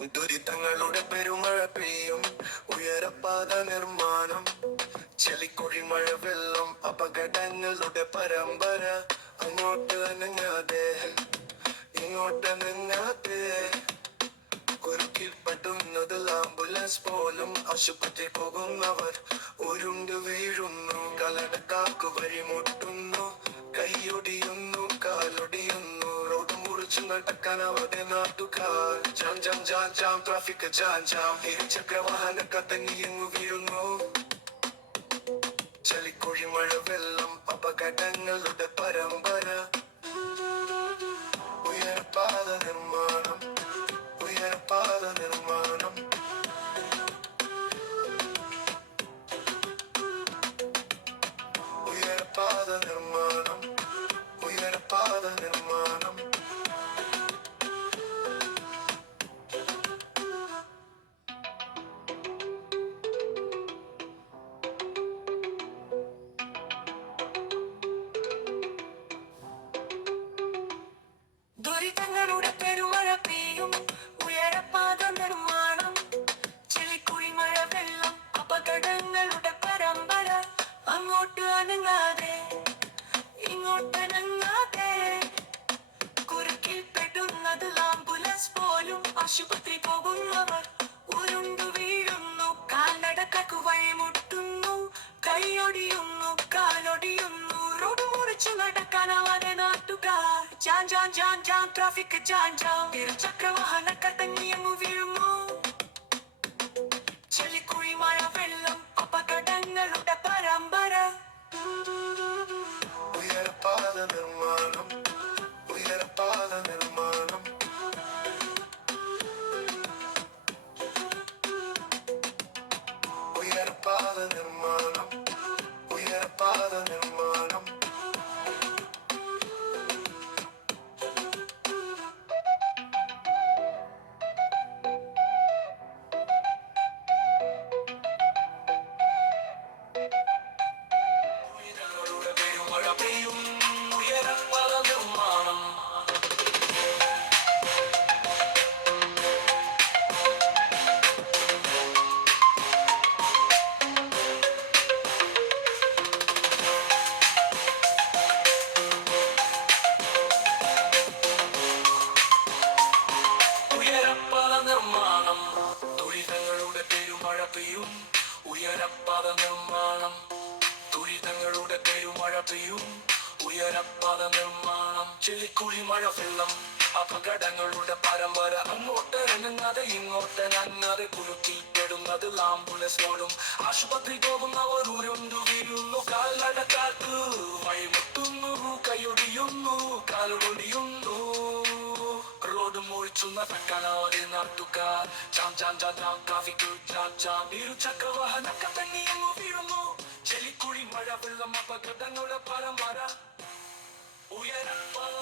ദുരിതങ്ങളുടെ പെരുമഴ പെയ്യും, ഉയരപ്പാത നിർമ്മാണം, ചെളിക്കുഴി മഴ വെള്ളം, അപകടങ്ങളുടെ പരമ്പര. അങ്ങോട്ട് അനങ്ങാതെ, ഇങ്ങോട്ട് അനങ്ങാതെ, കുരുക്കിൽപ്പെടുന്നത് ആംബുലൻസ് പോലും. ആശുപത്രി പോകുന്നവർ ഉരുണ്ടു വീഴുന്നു, കലടക്കാക്കു വഴിമുട്ടുന്നു, കൈയൊടിയുന്നു, കാലൊടിയുന്നു, റോഡ് മുറിച്ചു നടക്കാനാവാതെ നാട്ടുകാർ. Jam jam jam jam, traffic jam jam, ഇരുചക്രവാഹനക്കാർ തങ്ങിയങ്ങു വീഴുന്നു. ചളിക്കുഴി മഴ വെള്ളം, അപകടങ്ങളുടെ പരമ്പര. ഉയരപ്പാത നിർമ്മാണം, ഉയരപ്പാത നിർമ്മാണം, ഉയരപ്പാത നിർമ്മാണം, ഉയരപ്പാത നിർമ്മാണം. ദുരിതങ്ങളുടെ പെരുമഴ പെയ്യും, ഉയരപ്പാത നിർമ്മാണം, ചെളിക്കുഴി മഴ വെള്ളം, അപകടങ്ങളുടെ പരമ്പര. അങ്ങോട്ട് അനങ്ങാതെ, ഇങ്ങോട്ട് അനങ്ങാതെ, കുരുക്കിൽ പെടുന്നത് ആംബുലൻസ് പോലും. ആശുപത്രി പോകുന്നവർ ഉരുണ്ടു വീഴുന്നു, കാൽനടക്കാക്കു വഴിമുട്ടുന്നു, കൈയൊടിയുന്നു, കാലൊടിയുന്നു, റോഡ് മുറിച്ചു നടക്കാനാവാതെ നാട്ടുകാർ. Jam jam jam jam, traffic jam jam, ഇരുചക്രവാഹനക്കാർ തങ്ങിയങ്ങു വീഴുന്നു. ചെളിക്കുഴി മഴ വെള്ളം, അപകടങ്ങളുടെ പരമ്പര. ഉയരപ്പാത നിർമ്മാണം, ഉയരപ്പാത നിർമ്മാണം, ഉയരപ്പാത നിർമ്മാണം, ഉയരപ്പാത നിർമ്മാണം. ദുരിതങ്ങളുടെ പെരുമഴ പെയ്യും, ഉയരപ്പാത നിർമ്മാണം. ഉയരപ്പാത നിർമ്മാണം, ദുരിതങ്ങളുടെ പെരുമഴ പെയ്യും, ഉയരപ്പാത നിർമ്മാണം, ദുരിതങ്ങളുടെ പെരുമഴ പെയ്യും, ഉയരപ്പാത നിർമ്മാണം, ചെളിക്കുഴി മഴ വെള്ളം, അപകടങ്ങളുടെ പരമ്പര. അങ്ങോട്ട് അനങ്ങാതെ, ഇങ്ങോട്ട് അനങ്ങാതെ, കുരുക്കിൽപ്പെടുന്നത് ആംബുലൻസ് പോലും. ആശുപത്രി പോകുന്നവർ ഉരുണ്ടു വീഴുന്നു, കാൽനടക്കാർക്ക് വഴിമുട്ടുന്നു, കൈയൊടിയുന്നു, കാലൊടിയുന്നു, റോഡ് മുറിച്ചു നടക്കാനാവാതെ നാട്ടുകാർ. Jam jam jam jam, traffic jam jam, ഇരുചക്രവാഹനക്കാർ തങ്ങിയങ്ങു വീഴുന്നു. ചെളിക്കുഴി മഴ വെള്ളം, അപകടങ്ങളുടെ പരമ്പര. ഉയരപ്പാത